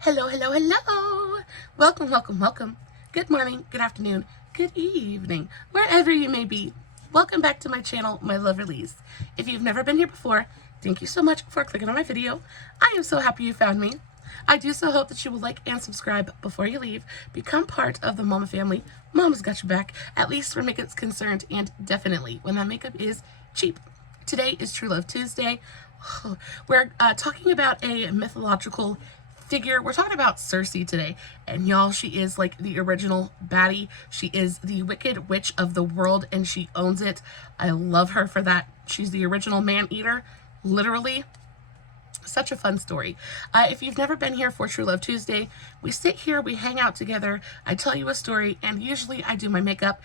Hello, hello, hello. Welcome, welcome, welcome. Good morning, good afternoon, good evening, wherever you may be. Welcome back to my channel, my lovelies. If you've never been here before, thank you so much for clicking on my video. I am so happy you found me. I do so hope that you will like and subscribe before you leave. Become part of the Mama family. Mama's got your back, at least where makeup's concerned, and definitely when that makeup is cheap. Today is True Love Tuesday. We're talking about a mythological figure. We're talking about Circe today, and y'all, she is like the original baddie. She is the wicked witch of the world, and she owns it. I love her for that. She's the original man-eater, literally. Such a fun story. If you've never been here for True Love Tuesday, we sit here, we hang out together, I tell you a story, and usually I do my makeup.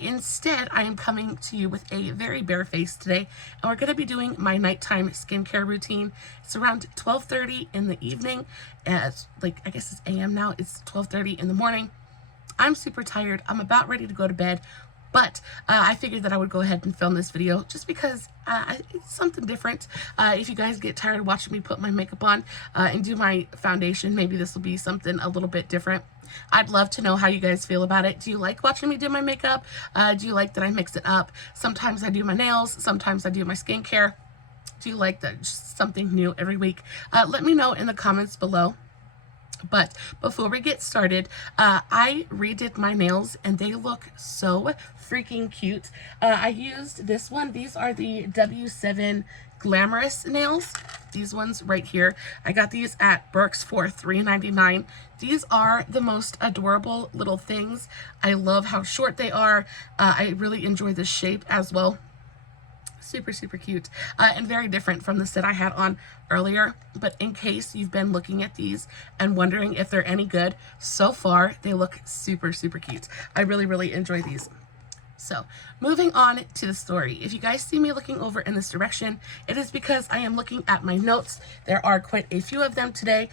Instead, I am coming to you with a very bare face today, and we're going to be doing my nighttime skincare routine. It's around 12:30 in the evening. I guess it's a.m. now. It's 12:30 in the morning. I'm super tired. I'm about ready to go to bed. But I figured that I would go ahead and film this video just because it's something different. If you guys get tired of watching me put my makeup on and do my foundation, maybe this will be something a little bit different. I'd love to know how you guys feel about it. Do you like watching me do my makeup? Do you like that I mix it up? Sometimes I do my nails. Sometimes I do my skincare. Do you like that? Just something new every week? Let me know in the comments below. But before we get started, I redid my nails and they look so freaking cute. I used this one. These are the W7 Glamorous nails. These ones right here. I got these at Burke's for $3.99. These are the most adorable little things. I love how short they are. I really enjoy the shape as well. Super, super cute and very different from the set I had on earlier. But in case you've been looking at these and wondering if they're any good, so far they look super, super cute. I really, really enjoy these. So moving on to the story. If you guys see me looking over in this direction, it is because I am looking at my notes. There are quite a few of them today.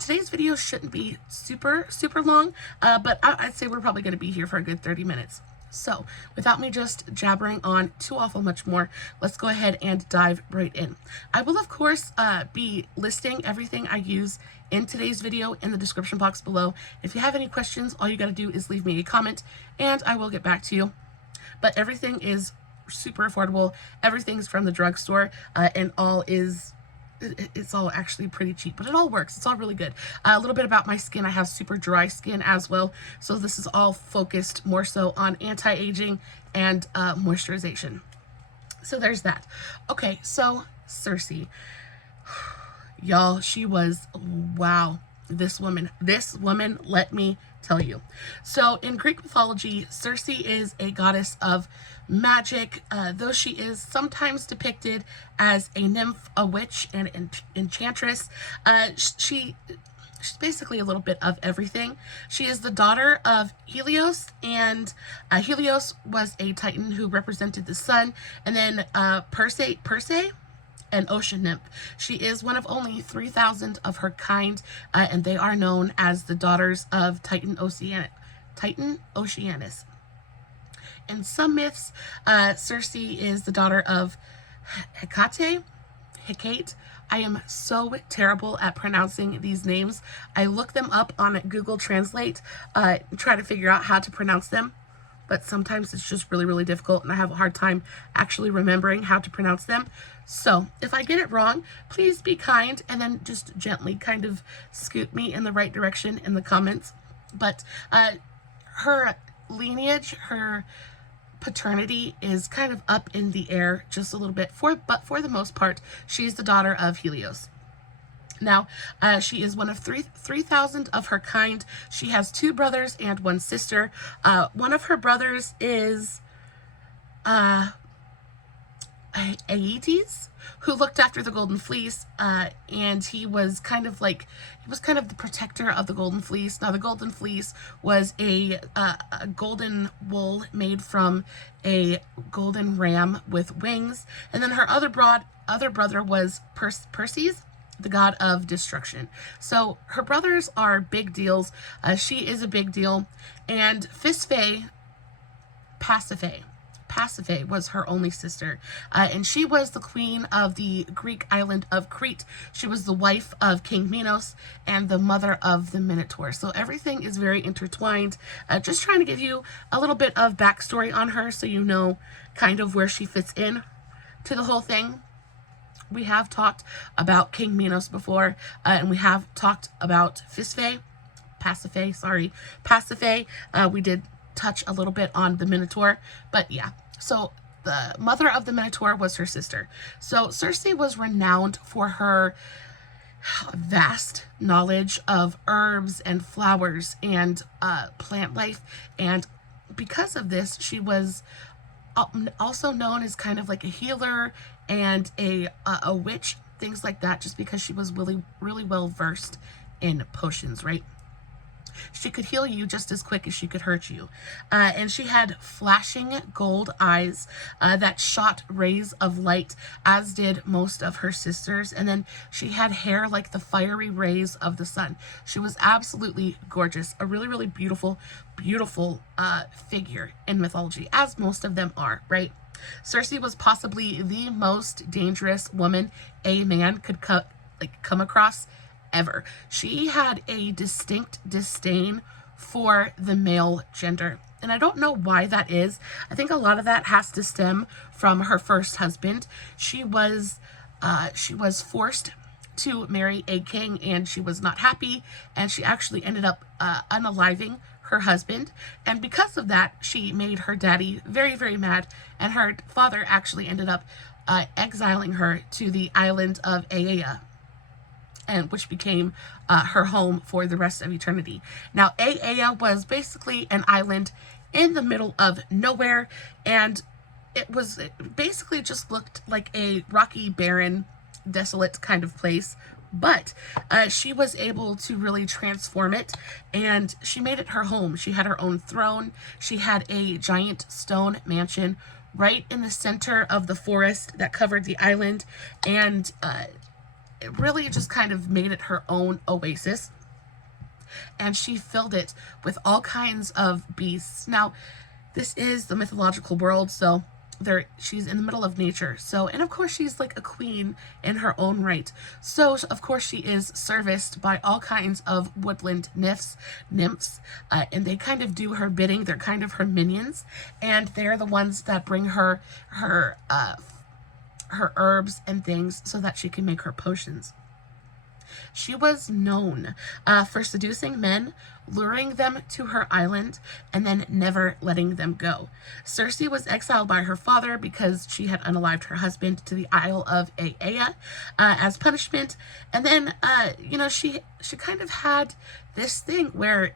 Today's video shouldn't be super, super long, but I'd say we're probably going to be here for a good 30 minutes. So, without me just jabbering on too awful much more, let's go ahead and dive right in. I will, of course, be listing everything I use in today's video in the description box below. If you have any questions, all you got to do is leave me a comment, and I will get back to you. But everything is super affordable. Everything's from the drugstore, and it's all actually pretty cheap, but it all works. It's all really good. A little bit about my skin. I have super dry skin as well, so this is all focused more so on anti-aging and moisturization. So there's that. Okay, so Circe. Y'all, she was, wow. This woman, let me tell you. So in Greek mythology, Circe is a goddess of magic, though she is sometimes depicted as a nymph, a witch, and an enchantress. She's basically a little bit of everything. She is the daughter of Helios, and Helios was a titan who represented the sun, and then Circe, an ocean nymph. She is one of only 3,000 of her kind, and they are known as the daughters of Titan Oceanus. In some myths, Circe is the daughter of Hecate. I am so terrible at pronouncing these names. I look them up on Google Translate, try to figure out how to pronounce them, but sometimes it's just really, really difficult, and I have a hard time actually remembering how to pronounce them. So if I get it wrong, please be kind and then just gently kind of scoot me in the right direction in the comments. But her lineage, her paternity is kind of up in the air just a little bit, but for the most part, she's the daughter of Helios. Now, she is one of 3,000 of her kind. She has 2 brothers and 1 sister. One of her brothers is Aeetes, who looked after the Golden Fleece, and he was kind of the protector of the Golden Fleece. Now, the Golden Fleece was a golden wool made from a golden ram with wings, and then her other brother was Perseus, the god of destruction. So her brothers are big deals. She is a big deal, and Pasiphae Pasiphae was her only sister, and she was the queen of the Greek island of Crete. She was the wife of King Minos and the mother of the Minotaur. So everything is very intertwined. Just trying to give you a little bit of backstory on her so you know kind of where she fits in to the whole thing. We have talked about King Minos before, and we have talked about Pasiphae. We did touch a little bit on the Minotaur, but yeah. So the mother of the Minotaur was her sister. So Circe was renowned for her vast knowledge of herbs and flowers and plant life, and because of this, she was also known as kind of like a healer and a witch, things like that, just because she was really well versed in potions, right? She could heal you just as quick as she could hurt you. And she had flashing gold eyes that shot rays of light, as did most of her sisters. And then she had hair like the fiery rays of the sun. She was absolutely gorgeous. A really beautiful figure in mythology, as most of them are, right? Circe was possibly the most dangerous woman a man could come across ever. She had a distinct disdain for the male gender, and I don't know why that is. I think a lot of that has to stem from her first husband. She was forced to marry a king, and she was not happy, and she actually ended up unaliving her husband, and because of that, she made her daddy very mad, and her father actually ended up exiling her to the island of Aea, and which became her home for the rest of eternity. Now, Aea was basically an island in the middle of nowhere, and it basically just looked like a rocky, barren, desolate kind of place. But she was able to really transform it, and she made it her home. She had her own throne. She had a giant stone mansion right in the center of the forest that covered the island, and it really just kind of made it her own oasis. And she filled it with all kinds of beasts. Now, this is the mythological world, so she's in the middle of nature. So, and of course she's like a queen in her own right. So, of course she is serviced by all kinds of woodland nymphs, and they kind of do her bidding. They're kind of her minions, and they're the ones that bring her herbs and things so that she can make her potions. She was known for seducing men, luring them to her island, and then never letting them go. Circe was exiled by her father because she had unalived her husband to the Isle of Aea as punishment. And then, she kind of had this thing where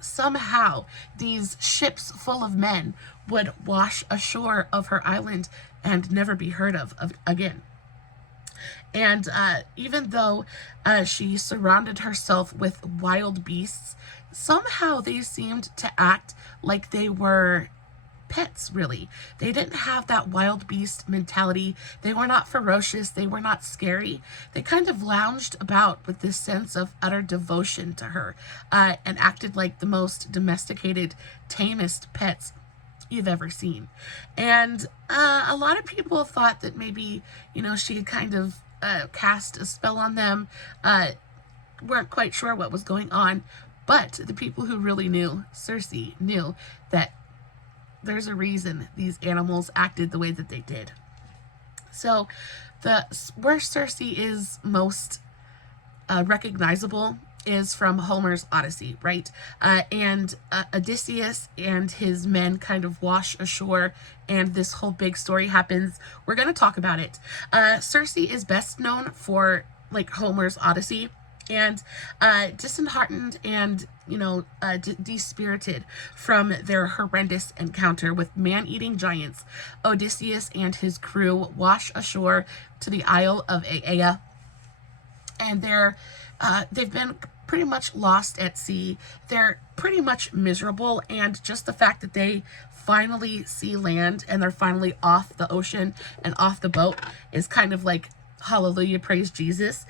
somehow these ships full of men would wash ashore of her island and never be heard of again. And even though she surrounded herself with wild beasts, somehow they seemed to act like they were pets, really. They didn't have that wild beast mentality. They were not ferocious. They were not scary. They kind of lounged about with this sense of utter devotion to her, and acted like the most domesticated, tamest pets you've ever seen. And a lot of people thought that maybe, she had kind of cast a spell on them, weren't quite sure what was going on, but the people who really knew Circe knew that there's a reason these animals acted the way that they did. So where Circe is most recognizable is from Homer's Odyssey, right? And Odysseus and his men kind of wash ashore, and this whole big story happens. We're going to talk about it. Circe is best known for Homer's Odyssey, and disheartened and dispirited from their horrendous encounter with man-eating giants, Odysseus and his crew wash ashore to the Isle of Aea, and they've been pretty much lost at sea. They're pretty much miserable, and just the fact that they finally see land and they're finally off the ocean and off the boat is kind of like hallelujah, praise Jesus.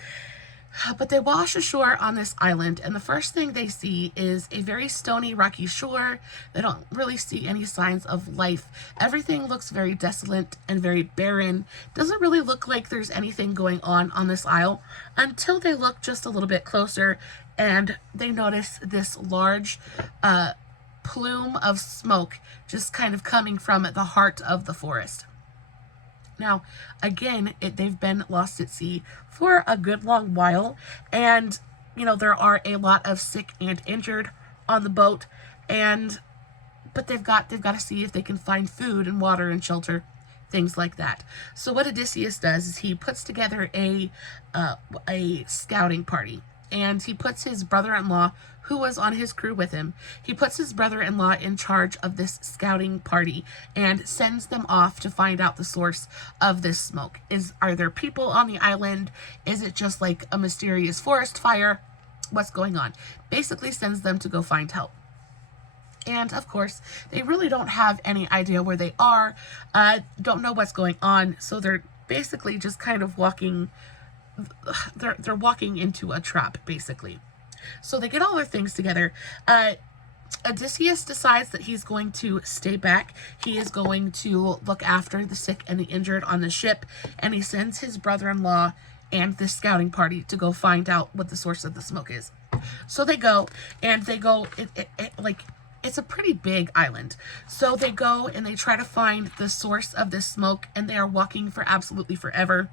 But they wash ashore on this island, and the first thing they see is a very stony, rocky shore. They don't really see any signs of life. Everything looks very desolate and very barren. Doesn't really look like there's anything going on this isle until they look just a little bit closer and they notice this large plume of smoke just kind of coming from the heart of the forest. Now, again, they've been lost at sea for a good long while, and, you know, there are a lot of sick and injured on the boat, but they've got to see if they can find food and water and shelter, things like that. So what Odysseus does is he puts together a scouting party, and he puts his brother-in-law, who was on his crew with him, he puts his brother-in-law in charge of this scouting party and sends them off to find out the source of this smoke. Are there people on the island? Is it just like a mysterious forest fire? What's going on? Basically sends them to go find help. And of course, they really don't have any idea where they are, don't know what's going on, so they're basically just kind of walking, they're walking into a trap, basically. So they get all their things together. Odysseus decides that he's going to stay back. He is going to look after the sick and the injured on the ship, and he sends his brother-in-law and the scouting party to go find out what the source of the smoke is. So they go, and it's a pretty big island. So they go and they try to find the source of this smoke, and they are walking for absolutely forever.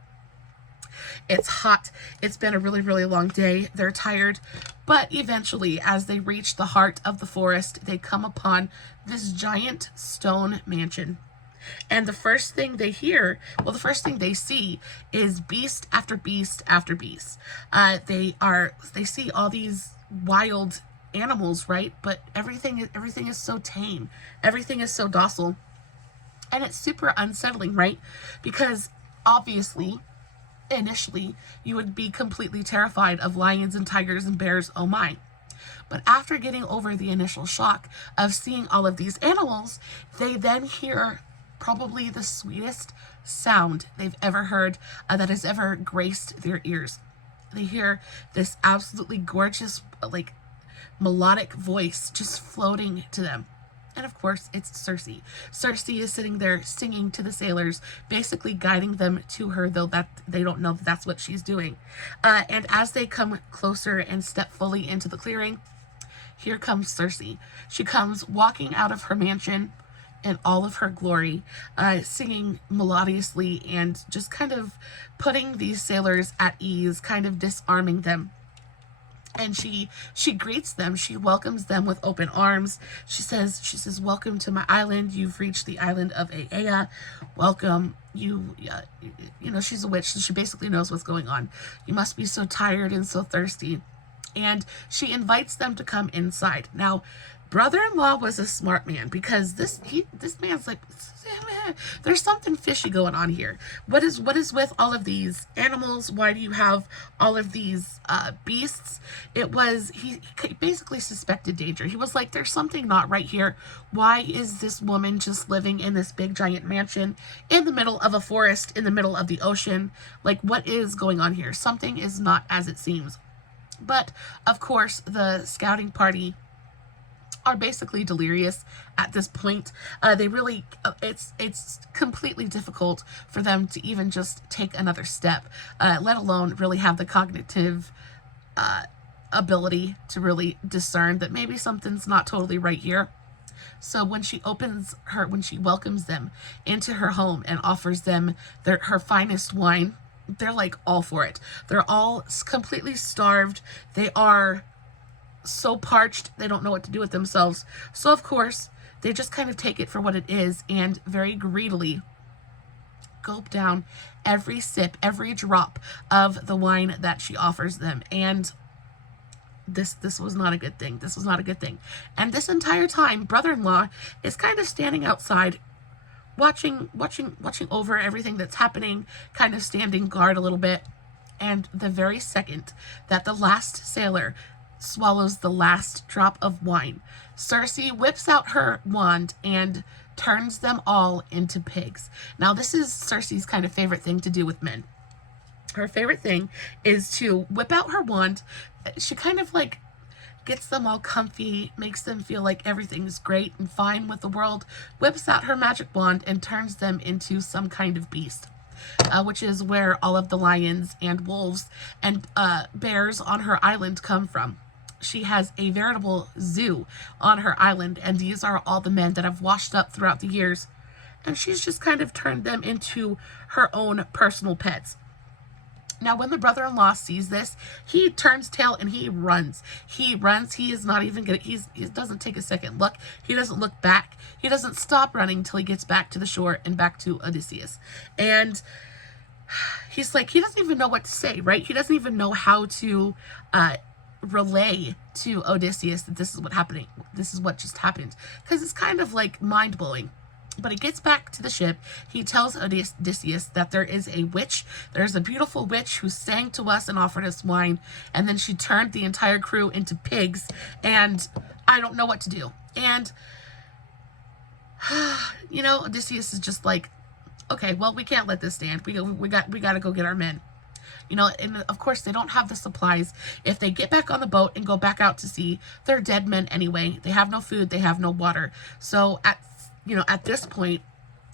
It's hot. It's been a really, really long day. They're tired. But eventually, as they reach the heart of the forest, they come upon this giant stone mansion. And the first thing they see is beast after beast after beast. They see all these wild animals, right? But everything is so tame. Everything is so docile. And it's super unsettling, right? Because obviously, initially, you would be completely terrified of lions and tigers and bears, oh my. But after getting over the initial shock of seeing all of these animals, they then hear probably the sweetest sound they've ever heard that has ever graced their ears. They hear this absolutely gorgeous, like, melodic voice just floating to them. And of course, it's Circe. Circe is sitting there singing to the sailors, basically guiding them to her, though that they don't know that that's what she's doing. And as they come closer and step fully into the clearing, here comes Circe. She comes walking out of her mansion in all of her glory, singing melodiously and just kind of putting these sailors at ease, kind of disarming them. And she greets them. She welcomes them with open arms. She says, welcome to my island. You've reached the island of Aea. Welcome. You know, she's a witch, so she basically knows what's going on. You must be so tired and so thirsty. And she invites them to come inside. Now, brother-in-law was a smart man, because this man's like, there's something fishy going on here. What is with all of these animals? Why do you have all of these beasts? He basically suspected danger. He was like, there's something not right here. Why is this woman just living in this big giant mansion in the middle of a forest, in the middle of the ocean? Like, what is going on here? Something is not as it seems. But of course, the scouting party are basically delirious at this point. It's completely difficult for them to even just take another step, let alone really have the cognitive ability to really discern that maybe something's not totally right here. So when she welcomes them into her home and offers them her finest wine, they're like all for it. They're all completely starved. They are so parched, they don't know what to do with themselves. So of course, they just kind of take it for what it is and very greedily gulp down every sip, every drop of the wine that she offers them. And this was not a good thing. This was not a good thing. And this entire time, brother-in-law is kind of standing outside, watching over everything that's happening, kind of standing guard a little bit. And the very second that the last sailor swallows the last drop of wine, Circe whips out her wand and turns them all into pigs. Now, this is Circe's kind of favorite thing to do with men. Her favorite thing is to whip out her wand. She kind of like gets them all comfy, makes them feel like everything's great and fine with the world, whips out her magic wand and turns them into some kind of beast. Which is where all of the lions and wolves and bears on her island come from. She has a veritable zoo on her island, and these are all the men that have washed up throughout the years. And she's just kind of turned them into her own personal pets. Now, when the brother-in-law sees this, he turns tail and he runs. He runs. He is not even gonna, he doesn't take a second look. He doesn't look back. He doesn't stop running until he gets back to the shore and back to Odysseus. And he's like, he doesn't even know what to say, right? He doesn't even know how to relay to Odysseus that this is what happening. This is what just happened. Because it's kind of like mind-blowing. But he gets back to the ship. He tells Odysseus that there is a witch. There's a beautiful witch who sang to us and offered us wine. And then she turned the entire crew into pigs. And I don't know what to do. And, you know, Odysseus is just like, okay, well, we can't let this stand. We got to go get our men. You know, and of course they don't have the supplies. If they get back on the boat and go back out to sea, they're dead men anyway. They have no food. They have no water. So at this point,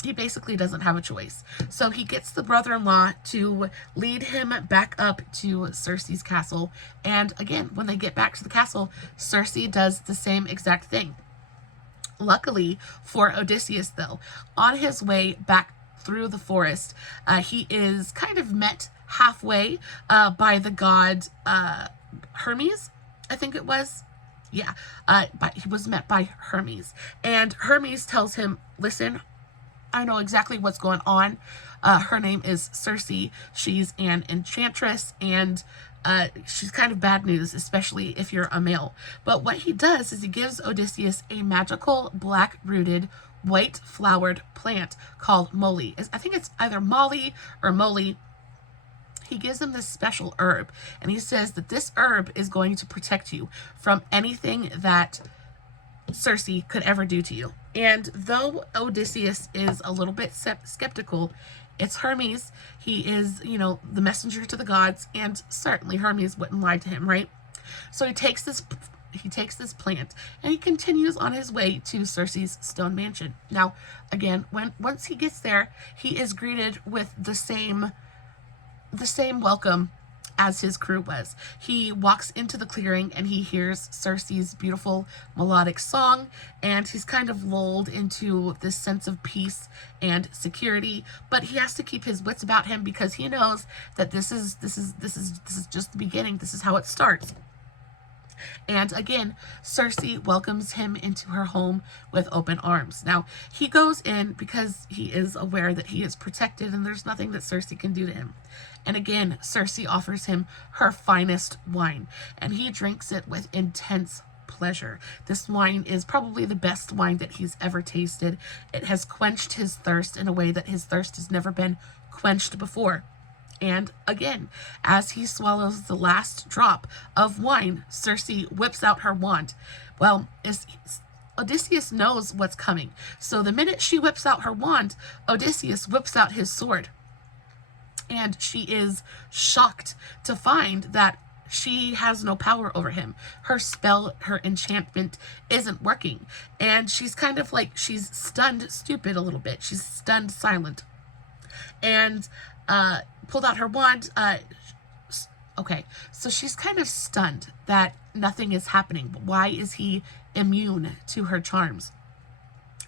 he basically doesn't have a choice. So he gets the brother-in-law to lead him back up to Circe's castle. And again, when they get back to the castle, Circe does the same exact thing. Luckily for Odysseus, though, on his way back through the forest, he is kind of met halfway by the god Hermes, I think it was. Yeah, but he was met by Hermes. And Hermes tells him, listen, I know exactly what's going on. Her name is Circe. She's an enchantress, and she's kind of bad news, especially if you're a male. But what he does is he gives Odysseus a magical black-rooted, white-flowered plant called moly. I think it's either molly or moly. He gives him this special herb, and he says that this herb is going to protect you from anything that Circe could ever do to you. And though Odysseus is a little bit skeptical, it's Hermes. He is, the messenger to the gods, and certainly Hermes wouldn't lie to him, right? So he takes this plant and he continues on his way to Circe's stone mansion. Now, again, once he gets there, he is greeted with the same welcome as his crew was. He walks into the clearing and he hears Circe's beautiful melodic song, and he's kind of lulled into this sense of peace and security, but he has to keep his wits about him because he knows that this is just the beginning. This is how it starts. And again, Circe welcomes him into her home with open arms. Now, he goes in because he is aware that he is protected and there's nothing that Circe can do to him. And again, Circe offers him her finest wine, and he drinks it with intense pleasure. This wine is probably the best wine that he's ever tasted. It has quenched his thirst in a way that his thirst has never been quenched before. And again, as he swallows the last drop of wine, Circe whips out her wand. Well, Odysseus knows what's coming. So the minute she whips out her wand, Odysseus whips out his sword. And she is shocked to find that she has no power over him. Her spell, her enchantment isn't working. And she's kind of like, she's stunned stupid a little bit. She's stunned silent. And pulled out her wand. Okay, so she's kind of stunned that nothing is happening. But why is he immune to her charms?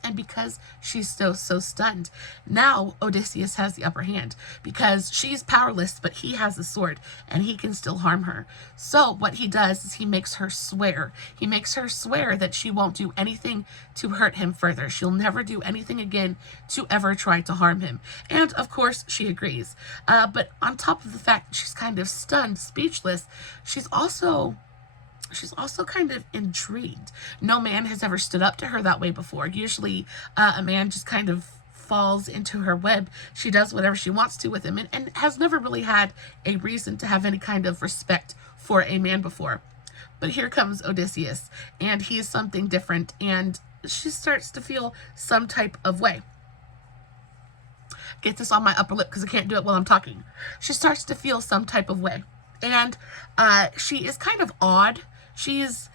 And because she's so stunned, now Odysseus has the upper hand because she's powerless, but he has a sword and he can still harm her. So what he does is he makes her swear. He makes her swear that she won't do anything to hurt him further. She'll never do anything again to ever try to harm him. And of course she agrees. But on top of the fact that she's kind of stunned, speechless, she's also kind of intrigued. No man has ever stood up to her that way before. Usually a man just kind of falls into her web. She does whatever she wants to with him and has never really had a reason to have any kind of respect for a man before. But here comes Odysseus, and he's something different, and she starts to feel some type of way. get this on my upper lip because I can't do it while I'm talking. She starts to feel some type of way. And she is kind of odd. She's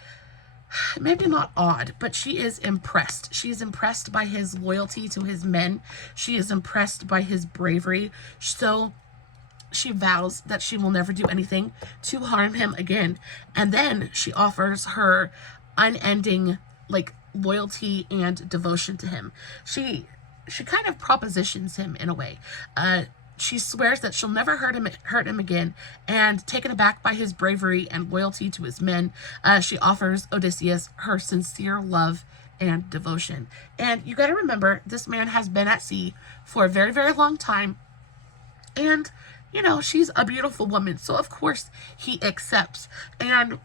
maybe not odd, but she is impressed. She is impressed by his loyalty to his men. She is impressed by his bravery. So she vows that she will never do anything to harm him again. And then she offers her unending, like, loyalty and devotion to him. She kind of propositions him in a way. She swears that she'll never hurt him again, and taken aback by his bravery and loyalty to his men, she offers Odysseus her sincere love and devotion. And you got to remember, this man has been at sea for a very, very long time, and, you know, she's a beautiful woman, so of course he accepts. And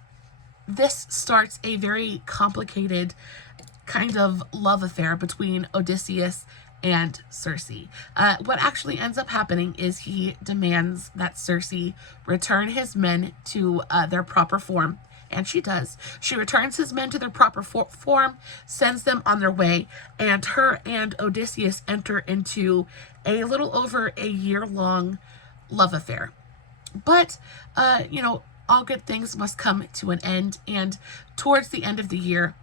this starts a very complicated kind of love affair between Odysseus and Circe. What actually ends up happening is he demands that Circe return his men to their proper form, and she does. She returns his men to their proper form, sends them on their way, and her and Odysseus enter into a little over a year-long love affair. But, you know, all good things must come to an end, and towards the end of the year,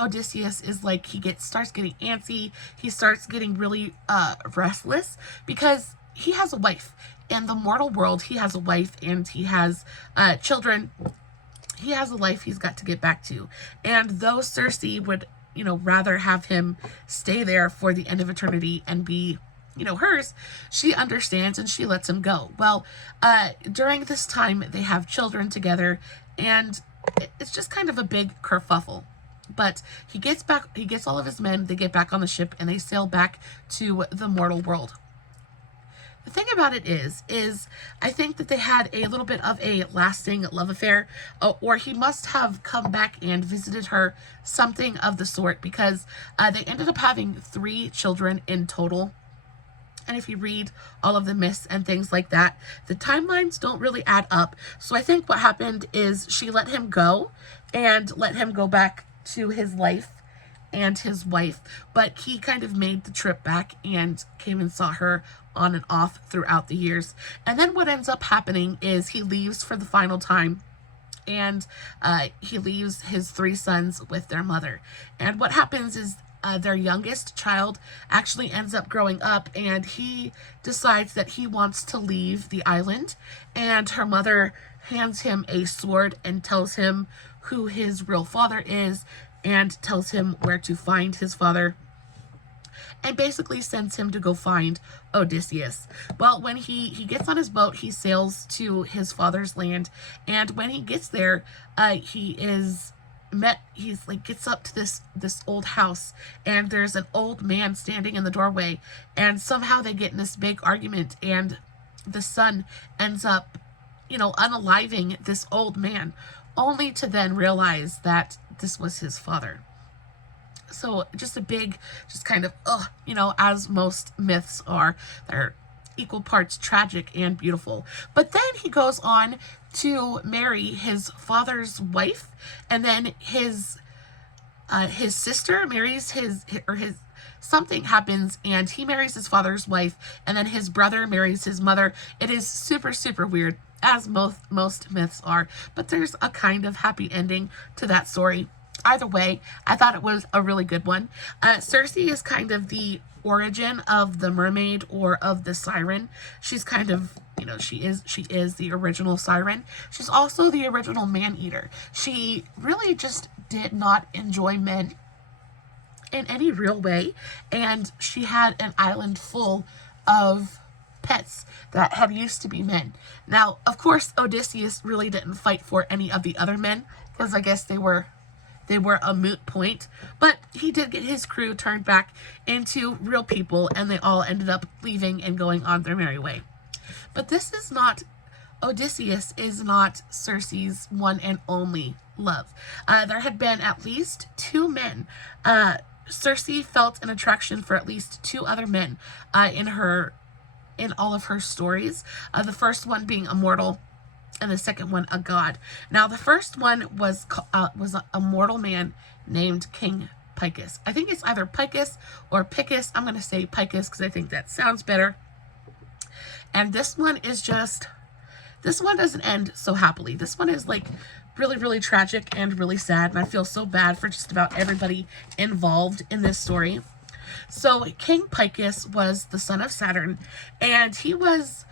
Odysseus is like, starts getting antsy. He starts getting really restless because he has a wife. In the mortal world, he has a wife and he has children. He has a life he's got to get back to. And though Circe would, you know, rather have him stay there for the end of eternity and be, you know, hers, she understands and she lets him go. Well, during this time, they have children together, and it's just kind of a big kerfuffle. But he gets all of his men, they get back on the ship, and they sail back to the mortal world. The thing about it is I think that they had a little bit of a lasting love affair, or he must have come back and visited her, something of the sort, because they ended up having 3 children in total. And if you read all of the myths and things like that, the timelines don't really add up. So I think what happened is she let him go and let him go back to his life and his wife, but he kind of made the trip back and came and saw her on and off throughout the years. And then what ends up happening is he leaves for the final time, and he leaves his 3 sons with their mother. And what happens is their youngest child actually ends up growing up, and he decides that he wants to leave the island, and her mother hands him a sword and tells him who his real father is and tells him where to find his father, and basically sends him to go find Odysseus. Well, when he gets on his boat, he sails to his father's land, and when he gets there, he's like, gets up to this old house, and there's an old man standing in the doorway, and somehow they get in this big argument, and the son ends up, you know, unaliving this old man, only to then realize that this was his father. So just a big, just kind of, you know, as most myths are, they're equal parts tragic and beautiful. But then he goes on to marry his father's wife, and then his sister marries his something happens, and he marries his father's wife, and then his brother marries his mother. It is super, super weird, as most myths are, but there's a kind of happy ending to that story. Either way, I thought it was a really good one. Circe is kind of the origin of the mermaid, or of the siren. She's kind of, you know, she is the original siren. She's also the original man-eater. She really just did not enjoy men in any real way, and she had an island full of pets that had used to be men. Now, of course, Odysseus really didn't fight for any of the other men, because I guess they were a moot point, but he did get his crew turned back into real people, and they all ended up leaving and going on their merry way. But Odysseus is not Circe's one and only love. There had been at least 2 men. Circe felt an attraction for at least 2 other men in all of her stories. The first one being a mortal, and the second one a god. Now, the first one was a mortal man named King Picus. I think it's either Picus or Picus. I'm going to say Picus because I think that sounds better. And this one doesn't end so happily. This one is like really, really tragic and really sad. And I feel so bad for just about everybody involved in this story. So King Picus was the son of Saturn, and he was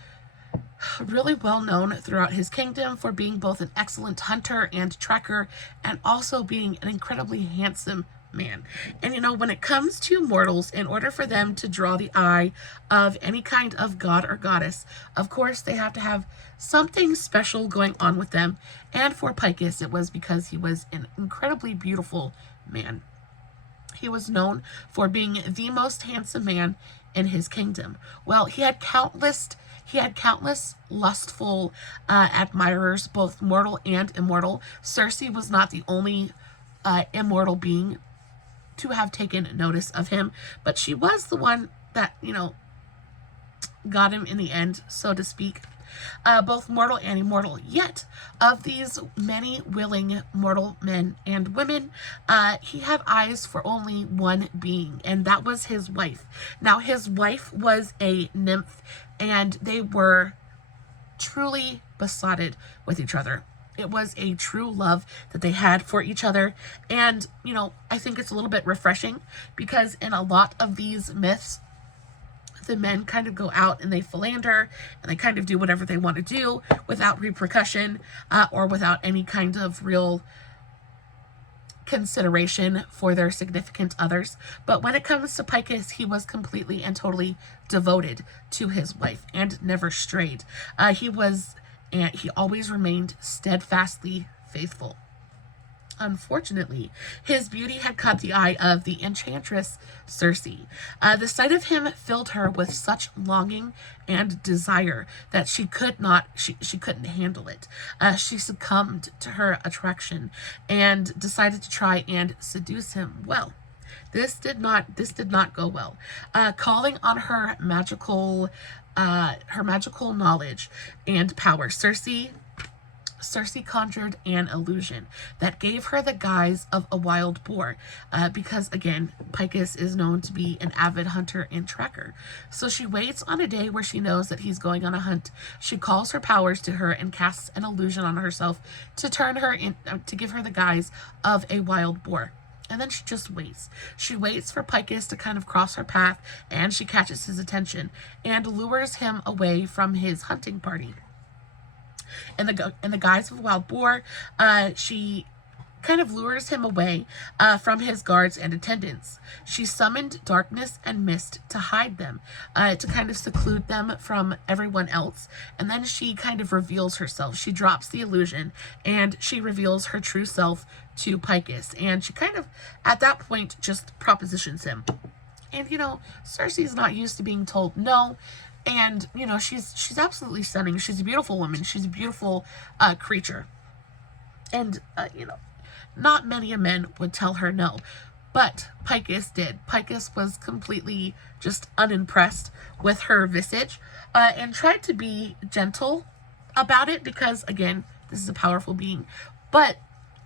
really well known throughout his kingdom for being both an excellent hunter and tracker, and also being an incredibly handsome man. And you know, when it comes to mortals, in order for them to draw the eye of any kind of god or goddess, of course they have to have something special going on with them. And for Picus, it was because he was an incredibly beautiful man. He was known for being the most handsome man in his kingdom. Well, he had countless lustful admirers, both mortal and immortal. Circe was not the only immortal being to have taken notice of him, but she was the one that, you know, got him in the end, so to speak. Both mortal and immortal. Yet, of these many willing mortal men and women, he had eyes for only one being, and that was his wife. Now, his wife was a nymph, and they were truly besotted with each other. It was a true love that they had for each other. And, you know, I think it's a little bit refreshing, because in a lot of these myths, the men kind of go out and they philander and they kind of do whatever they want to do without repercussion or without any kind of real consideration for their significant others. But when it comes to Picus, he was completely and totally devoted to his wife and never strayed. He always remained steadfastly faithful. Unfortunately, his beauty had caught the eye of the enchantress Circe. The sight of him filled her with such longing and desire that she couldn't handle it. She succumbed to her attraction and decided to try and seduce him. Well, this did not go well. Calling on her magical knowledge and power, Circe conjured an illusion that gave her the guise of a wild boar, because, again, Picus is known to be an avid hunter and tracker. So she waits on a day where she knows that he's going on a hunt. She calls her powers to her and casts an illusion on herself to turn her to give her the guise of a wild boar. And then she just waits. She waits for Picus to kind of cross her path, and she catches his attention and lures him away from his hunting party. In the guise of a wild boar, she kind of lures him away from his guards and attendants. She summoned darkness and mist to hide them, to kind of seclude them from everyone else. And then she kind of reveals herself. She drops the illusion and she reveals her true self to Picus. And she kind of, at that point, just propositions him. And, you know, Circe's not used to being told no. And, you know, she's absolutely stunning. She's a beautiful woman. She's a beautiful creature. And, you know, not many men would tell her no. But Picus did. Picus was completely just unimpressed with her visage and tried to be gentle about it because, again, this is a powerful being. But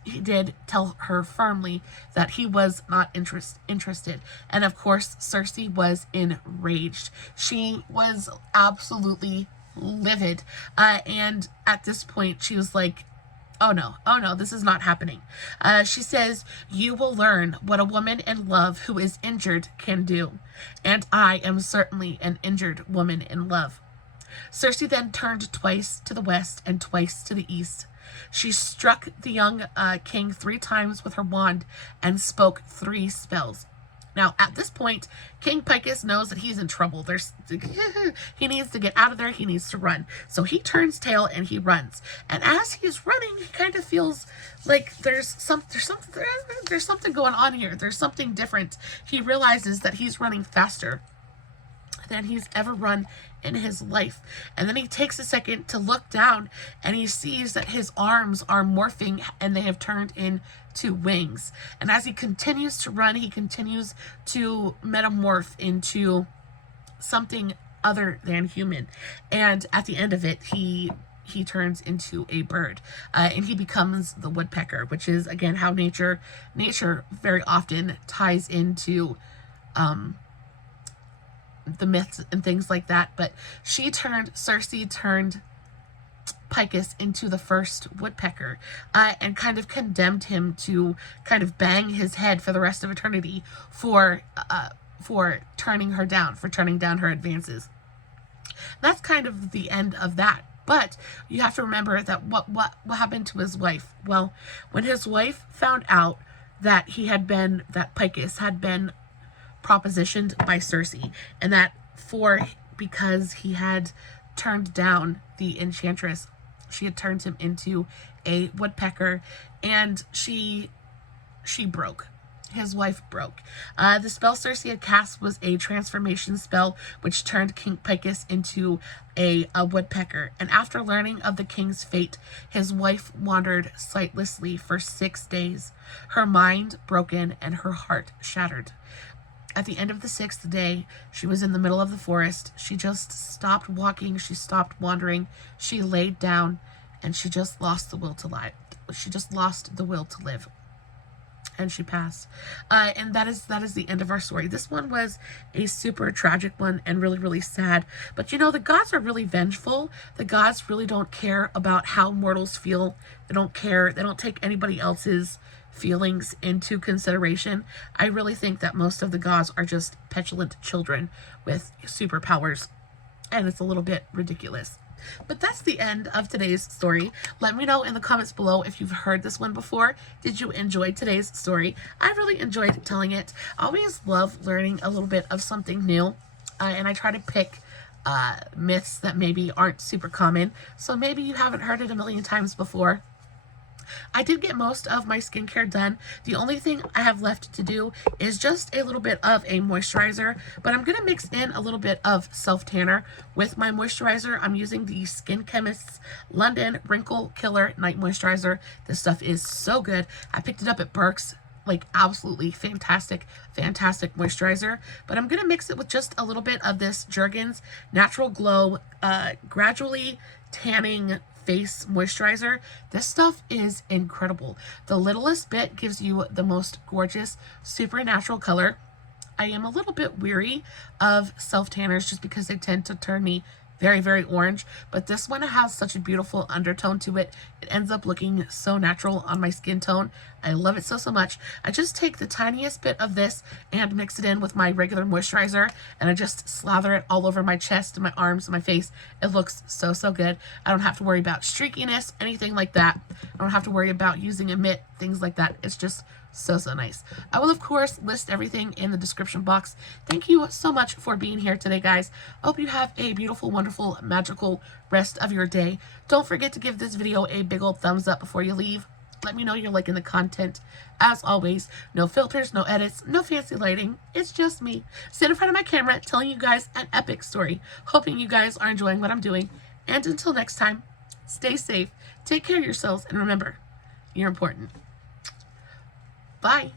he did tell her firmly that he was not interested. And of course, Circe was enraged. She was absolutely livid. And at this point, she was like, oh no, this is not happening. She says, you will learn what a woman in love who is injured can do. And I am certainly an injured woman in love. Circe then turned twice to the west and twice to the east. She struck the young king 3 times with her wand and spoke 3 spells. Now, at this point, King Picus knows that he's in trouble. He needs to get out of there. He needs to run. So he turns tail and he runs. And as he's running, he kind of feels like there's something going on here. There's something different. He realizes that he's running faster than he's ever run in his life. And then he takes a second to look down and he sees that his arms are morphing and they have turned into wings. And as he continues to run, he continues to metamorph into something other than human. And at the end of it, he turns into a bird, and he becomes the woodpecker, which is, again, how nature very often ties into the myths and things like that. But Circe turned Picus into the first woodpecker, and kind of condemned him to kind of bang his head for the rest of eternity for turning her down, for turning down her advances. That's kind of the end of that. But you have to remember that what happened to his wife? Well, when his wife found out that Picus had been propositioned by Circe, and that because he had turned down the enchantress, she had turned him into a woodpecker, and she broke. His wife broke. The spell Circe had cast was a transformation spell, which turned King Picus into a woodpecker. And after learning of the king's fate, his wife wandered sightlessly for 6 days, her mind broken and her heart shattered. At the end of the 6th day, she was in the middle of the forest. She just stopped walking. She stopped wandering. She laid down, and she just lost the will to live. She just lost the will to live. And she passed. And that is the end of our story. This one was a super tragic one and really, really sad. But you know, the gods are really vengeful. The gods really don't care about how mortals feel. They don't care. They don't take anybody else's feelings into consideration. I really think that most of the gods are just petulant children with superpowers, and it's a little bit ridiculous. But that's the end of today's story. Let me know in the comments below if you've heard this one before. Did you enjoy today's story? I really enjoyed telling it. I always love learning a little bit of something new, and I try to pick myths that maybe aren't super common, so maybe you haven't heard it a million times before. I did get most of my skincare done. The only thing I have left to do is just a little bit of a moisturizer, but I'm going to mix in a little bit of self-tanner with my moisturizer. I'm using the Skin Chemist's London Wrinkle Killer Night Moisturizer. This stuff is so good. I picked it up at Burke's. Like, absolutely fantastic moisturizer. But I'm going to mix it with just a little bit of this Jergens Natural Glow Gradually Tanning Face Moisturizer. This stuff is incredible. The littlest bit gives you the most gorgeous supernatural color. I am a little bit weary of self-tanners just because they tend to turn me very, very orange, but this one has such a beautiful undertone to it. It ends up looking so natural on my skin tone. I love it so much. I just take the tiniest bit of this and mix it in with my regular moisturizer, and I just slather it all over my chest and my arms and my face. It looks so good. I don't have to worry about streakiness, anything like that. I don't have to worry about using a mitt, things like that. It's just so nice. I will, of course, list everything in the description box. Thank you so much for being here today, guys. I hope you have a beautiful, wonderful, magical rest of your day. Don't forget to give this video a big old thumbs up before you leave. Let me know you're liking the content. As always, no filters, no edits, no fancy lighting. It's just me sitting in front of my camera telling you guys an epic story. Hoping you guys are enjoying what I'm doing. And until next time, stay safe, take care of yourselves, and remember, you're important. Bye.